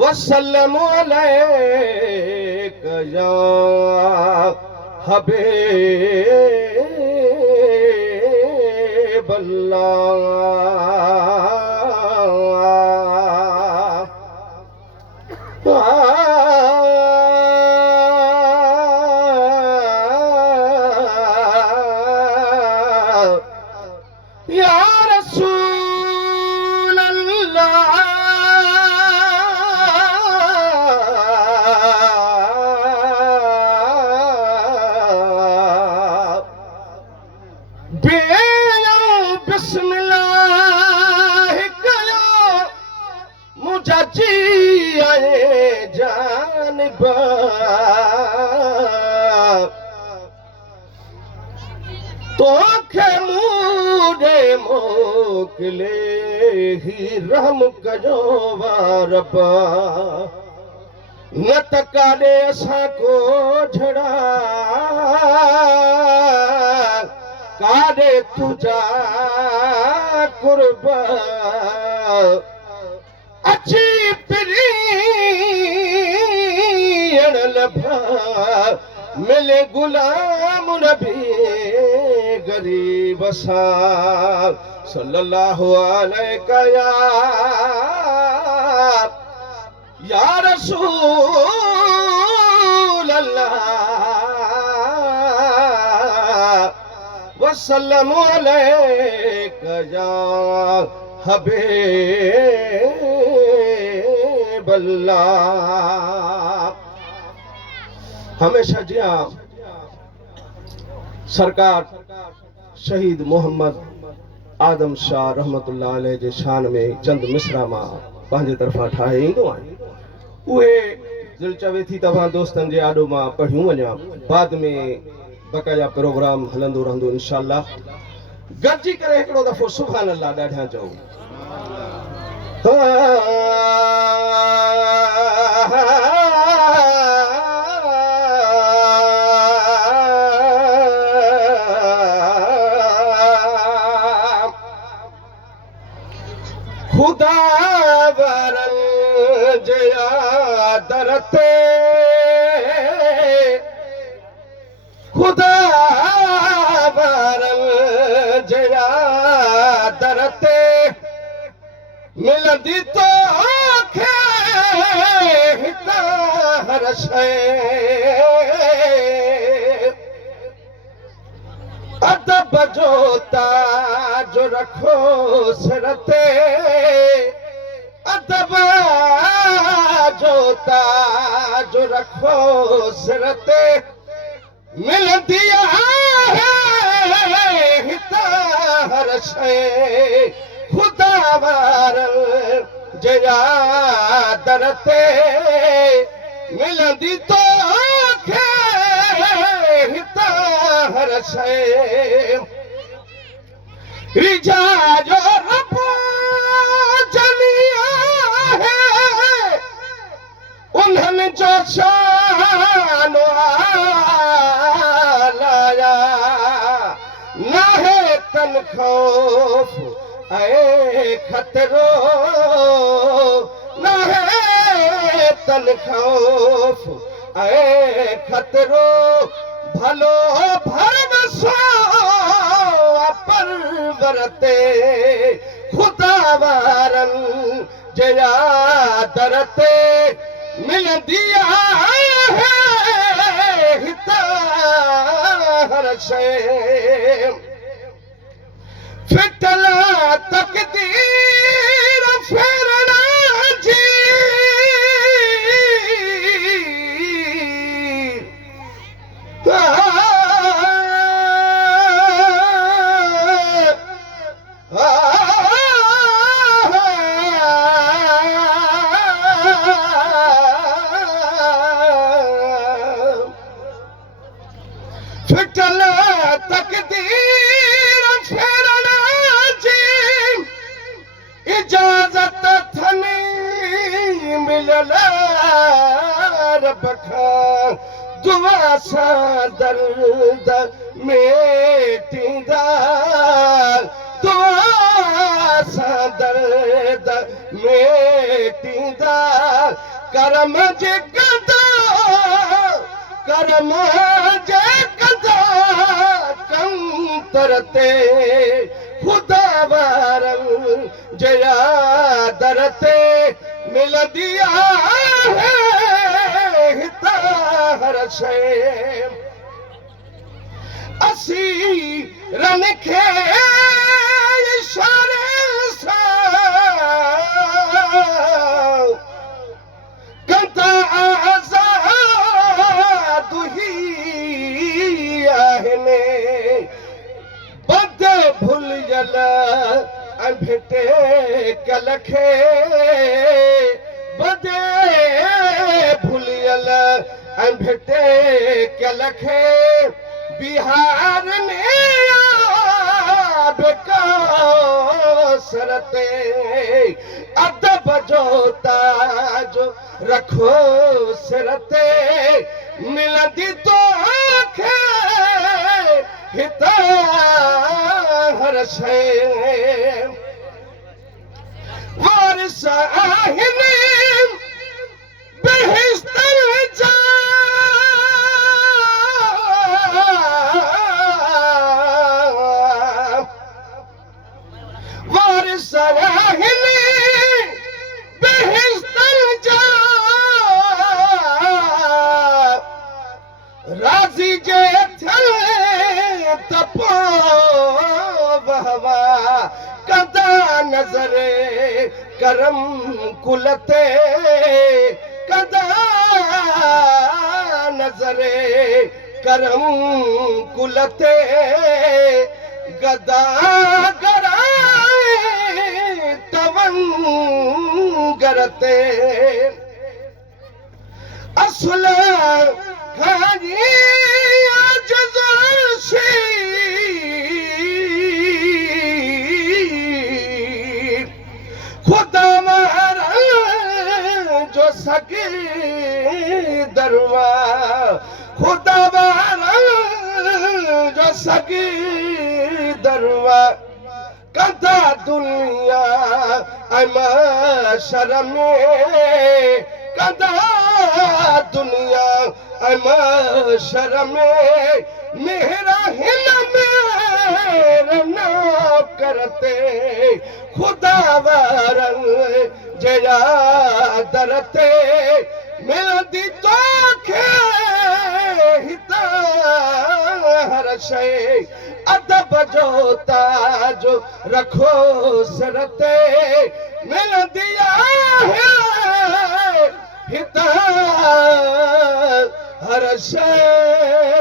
वसल्लम अलैका या हबीब अल्लाह या रसूल अल्लाह बेयो बिस्मिल्लाह कयो मुझा जी आए जानबा तोखे मूडे मोकले ही रहम कजो वारबा न त काॾे असां को झड़ा काॾे तुझा कुर्बा अची पिरीण लभा मिले गुलाम नबी गरीब सा सल्लल्लाहु अलैका या रसूल अल्लाह वसल्लम अलैका या हबीब अल्लाह। हमेशा जिया सरकार शहीद मोहम्मद आदम शाह रहमतुल्लाह अलैह जे शान में चंद मिसरा मां पंहिंजे तरफ़ां ठाहे ईंदो आहियां। उहे दिलि चवे थी तव्हां दोस्तनि जे आॾो मां पढ़ियूं वञा, बाद में बक़ाया प्रोग्राम हलंदो रहंदो इंशाअल्लाह। गॾिजी करे हिकिड़ो दफ़ो सुभान अल्लाह ॾाढा चऊं। खुदा वरन जया दरते खुदा वरन जया दरते मिलंदी तो हिता हर शइ अदब जो ताज रखो सिर ते अदब जो ताज रखो सिर ते मिलंदी आहे हिता हर शइ खुदा वारन जया दर ते मिलंदी तो हिता हर शइ रिजा जो रब जलिया है उन्हनि जो शान आलाया न है तन खौफ ऐ खतरो न है तन खौफ ऐ खतरो भलो भरवसो परवरते खुदा वारन जया दरते मिलंदी आहे हिता हर शइ फिटल तकदीर फेरण जी फिटल तकदीर फेरण जी इजाजत थनी मिलल रब खां दुआ सां दर्द मेटींदा दुआ सां दर्द मेटींदा करम जे कंदा करम जे कंदा कंतर ते खुदा वारन जया दर ते मिलंदी आहे हितां हर शइ असी रन खे इशारे सां कंदा आज़ाद ही आहिनि बद भुलियल ऐं भिटे कल खे बदे भुलियल ऐं भिटे कल खे बिहार में बेकासर ते अदब जो ताज रखो सिर ते मिलंदी तोखे हितां हर शइ वारिस आहिनि बेहिश्तर जा वारिस आहिनि बेहिश्तर जा राज़ी जे थियनि त पोइ वहवा कंदा नज़र करम कुल ते कंदा नज़र करम कुल ते गदा गराए तवंगर ते असुल खानी आजज़ोशी खुदा वारा जो सगे दरवा खुदा वारा जो सगे दरवा कंदा दुनिया ऐं माशर में कंदा दुनिया ऐं माशर में मेरा हिन मेरा नौकर ते खुदा वारन जया दर ते मिलंदी तोखे हितां हर शइ अदब जो ताज रखो सिर ते मिलंदी आहे हितां हर शइ